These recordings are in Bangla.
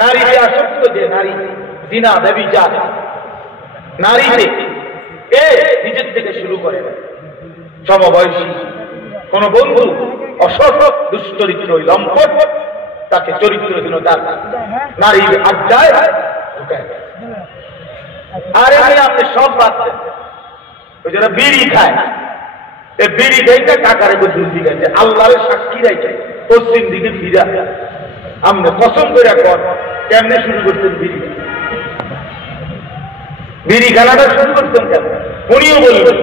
নারীতে আসক্ত যে নারী জিনা ব্যভিচার নারীতে নিজের থেকে শুরু করে সমবয়সী কোন বন্ধু অসৎ দুশ্চরিত্র লম্পট তাকে চরিত্রহীনতার নারীর আড্ডায় আর এমনি আপনি সব বাদ দেন। ওই যারা বিড়ি খায় এই বিড়ি খাইতে কাকারে বুঝুর দিকে আল্লাহরের সাক্ষী রাইতে পশ্চিম দিকে ফিরা আপনি পছন্দ করে কর কেমনে শুরু করতেন বিড়ি খেলাটা শুরু করতেন কেন? উনিও বলবেন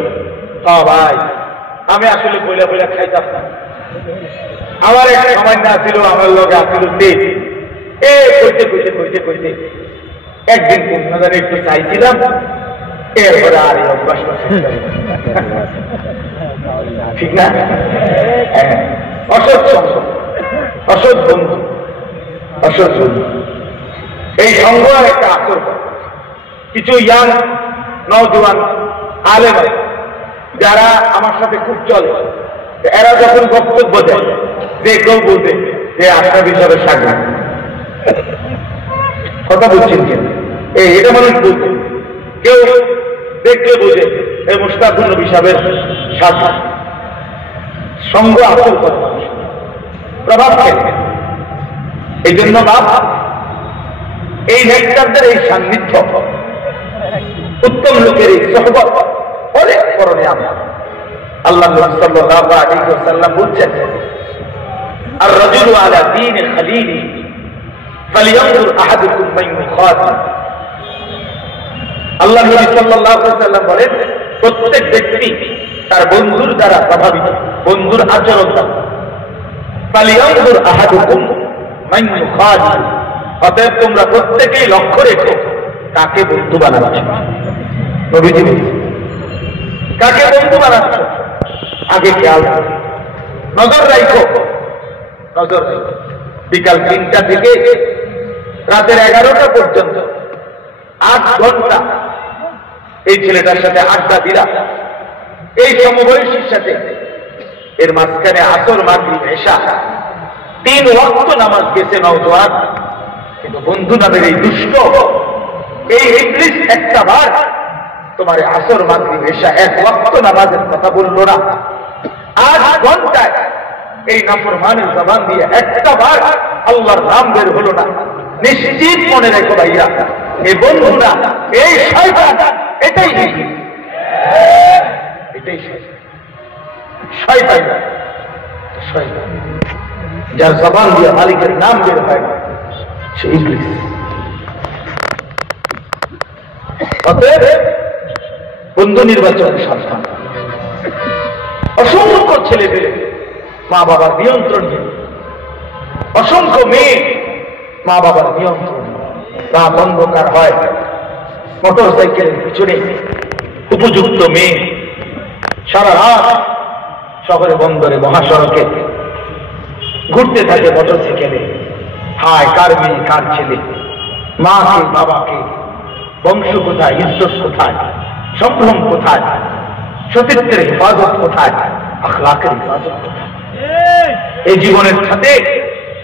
ভাই আমি আসলে বইলা বইলা খাইতাম না, আমার এক সময় না ছিল, আমার লগে আসছিল তেজ কইতে কইতে কইতে কইতে একদিন কোন একটু চাইছিলাম, এরপরে আর অভ্যাস ঠিক না? অসৎ সঙ্গ, অসৎ বন্ধু, অসৎ বন্ধু, এই সঙ্গ একটা আসর। কিছু ইয়াং নওজোয়ান আলেম যারা আমার সাথে খুব চলে, এরা যখন বক্তব্য দেয় যে কেউ বলতে যে আশরাফ হিসাবের সাগর কথা বলছেন কেন, এটা মানুষ বলতে কেউ দেখলে বোঝে এই মুশতাকুর নবী সাহেবের সাগর সঙ্গ আসল কথা প্রভাব ফেলবে। এই জন্য বাপ এই নেককারদের এই সান্নিধ্য, উত্তম লোকের এই সোহবত অনেক করণে আমরা আল্লাহ সাল্লাল্লাহু আলাইহি ওয়াসাল্লাম বলছেন আর রাজুলু আলা দীন খলিলি ফালিয়ানজুর আহাদুকুম মান ইউখাতিব। আল্লাহ নবী সাল্লাল্লাহু আলাইহি ওয়াসাল্লাম বলেন প্রত্যেক ব্যক্তি তার বন্ধুর দ্বারা প্রভাবিত, বন্ধুর আচরণ দ্বারা। ফালিয়ানজুর আহাদুকুম মান ইউখাতিব, অতএব তোমরা প্রত্যেকেই লক্ষ্য রেখো কাকে বন্ধু বানাচ্ছ। নবীজি কাকে বন্ধু বানাচ্ছ আগে খেয়াল নজর রাখো, নজর রাখো। বিকাল 3টা থেকে রাতের 11টা পর্যন্ত 8 ঘন্টা এই ছেলেটার সাথে আড্ডা দিলা, এই সমবয়সীর সাথে, এর মাঝখানে আসর মাগরিব এশা 3 ওয়াক্ত নামাজ গেছে নওজোয়ান, কিন্তু বন্ধু নামের এই দুষ্ট এই ইবলিস একটা বার তোমার আসর মাগরিব এশা 1 ওয়াক্ত নামাজের কথা বললো না। 8 ঘন্টায় এই নাফরমানের জবান দিয়ে একটা বার আল্লাহর নাম বের হলো না। নিশ্চিত মনে রেখো ভাইয়া, এই বন্ধুরা এই শয়তান, এটাই এটাই শয়তান, শয়তান যার জবান দিয়ে মালিকের নাম বের হয় না সে ইবলিস। অতএব বন্ধু নির্বাচন সাবধান। অসংখ্য ছেলে পেলে মা বাবার নিয়ন্ত্রণ নেই, অসংখ্য মেয়ে মা বাবার নিয়ন্ত্রণ, রাত অন্ধকার হয় মোটর সাইকেলের পিছনে উপযুক্ত মেয়ে সারা রাত শহরে বন্দরে মহাসড়কে ঘুরতে থাকে মোটর সাইকেলে। হায় কার মেয়ে কার ছেলে, মাকে বাবাকে, বংশ কোথায়, ইজ্জত কোথায়, সম্ভ্রম কোথায়, সতীত্বের হেফাজত কোথায়, আখলাকের হেফাজত কোথায়। এই জীবনের সাথে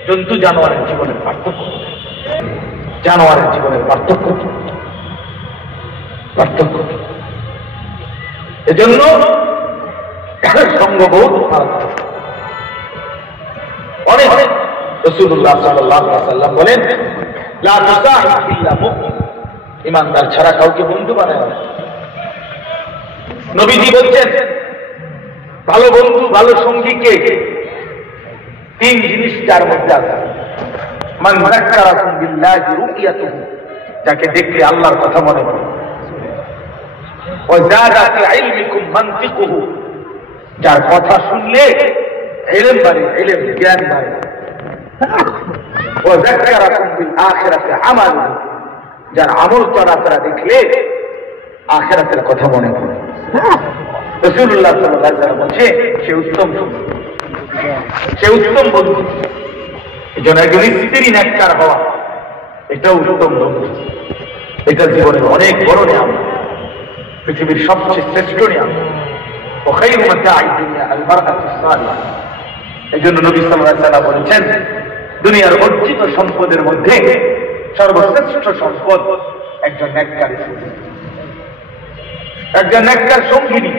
জন্তু জানোয়ারের জীবনের পার্থক্য, জানোয়ারের জীবনের পার্থক্য পার্থক্য। এজন্য সঙ্গবোধ মারাত্মক। অনেক অনেক রাসূলুল্লাহ সাল্লাল্লাহু আলাইহি ওয়াসাল্লাম বলেন লা তুসাহিব ইল্লা মুমিন, ইমানদার ছাড়া কাউকে বন্ধু বানায় না। নবীজি বলছেন ভালো বন্ধু ভালো সঙ্গী কে? 3 জিনিস যার মধ্যে আছে। মান যাক্কারাকুম বিল্লাহি রুইয়াতুহু, যাকে দেখলে আল্লাহর কথা মনে পড়ে। ওয়া যাদা ফি ইলমিকুম মানতিকুহু, যার কথা শুনলে ইলম বাড়ে, ইলম জ্ঞান বাড়ে। ওয়া যাক্কারাকুম বিল আখিরাতি আমালুহু, যার আমল চলাফেরা দেখলে আখিরাতের কথা মনে পড়ে। রাসূলুল্লাহ সাল্লাল্লাহু আলাইহি ওয়াসাল্লাম বলছে সে উত্তম সঙ্গী, সে উত্তম বন্ধু। এজন্য একজন স্ত্রী নেককার হওয়া এটা উত্তম বন্ধু। এটা জীবনের অনেক বড় নিয়াম, পৃথিবীর সবচেয়ে শ্রেষ্ঠ নিয়াম। ও খায়রু মাতাঈদ দুনিয়া আল মারআতু সালিহা। এজন্য নবী সাল্লাল্লাহু আলাইহি ওয়াসাল্লাম বলেছেন দুনিয়ার অর্জিত সম্পদের মধ্যে সর্বশ্রেষ্ঠ সম্পদ একজন নেককারী স্ত্রী, একজন নেককার সঙ্গিনী,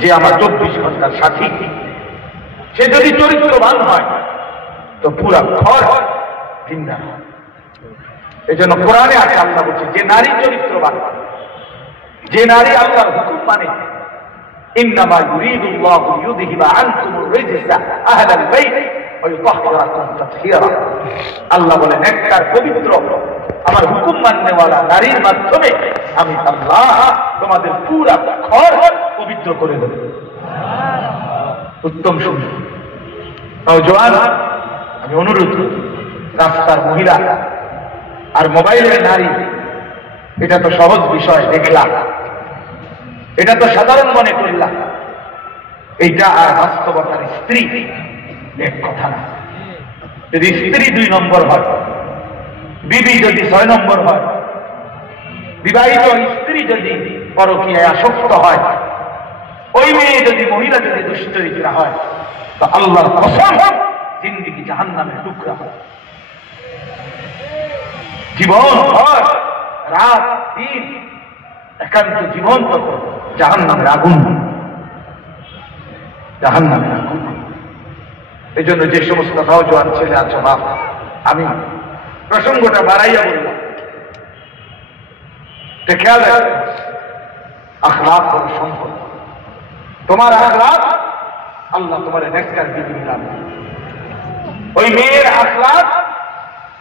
যে আমার 24 ঘন্টার সাথী। সে যদি চরিত্রবান হয় তো পুরা ঘর জিন্দা হয়। এই জন্য কোরআনে আছে, আল্লাহ বলছে যে নারী চরিত্রবান, যে নারী আল্লাহর হুকুম মানে, ইন্নামা ইউরিদুল্লাহু লিইউযহিবা আনকুমুর রিজসা আহলাল বাইত ওয়া ইউতাহহিরাকুম তাতহীরা। আল্লাহ বলে নেককার পবিত্র আমার হুকুম মাননেওয়ালা নারীর মাধ্যমে আমি আল্লাহ তোমাদের পুরা ঘর পবিত্র করে দেব। উত্তম শুনি নওজোয়ান, আমি অনুরোধ, রাস্তার মহিলা আর মোবাইলের নারী, এটা তো সহজ বিষয় দেখলাম, এটা তো সাধারণ মনে করলাম, এইটা আর বাস্তবতার স্ত্রী এক কথা না। যদি স্ত্রী 2 নম্বর হয়, বিবি যদি 6 নম্বর হয়, বিবাহিত স্ত্রী যদি পরকীয়ায় আসক্ত হয়, ওই মেয়ে যদি, মহিলা যদি দুশ্চরিত্রা হয়, তো আল্লাহর কসম জিন্দেগি জাহান্নামের টুকরা হয়। জীবন ভর রাত দিন একান্ত জীবন তো জাহান্নামের আগুন, জাহান্নামের আগুন। এই জন্য যে সমস্ত নওজোয়ান ছেলে আছো, বাপ, আমি প্রসঙ্গটা বাড়াইয়া বললাম, খেয়াল রাখবে, আখলাক হল সম্পদ। তোমার আখলাক আল্লাহ তোমার নেককার বিবি দিলাম। ওই মেয়ের আখলাক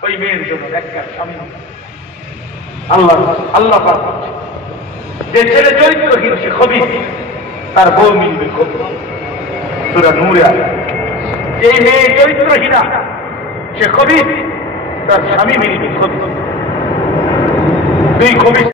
ওই মেয়ের জন্য নেককার স্বামী। আল্লাহ পাক বলছে, যে ছেলে চরিত্রহীন সে খবিস, তার বউ মিলবে খবিস। সূরা নূরে আছে, যে মেয়ে চরিত্রহীনা সে খবিস, তার স্বামী মিলবে খবিস। 2 খবিস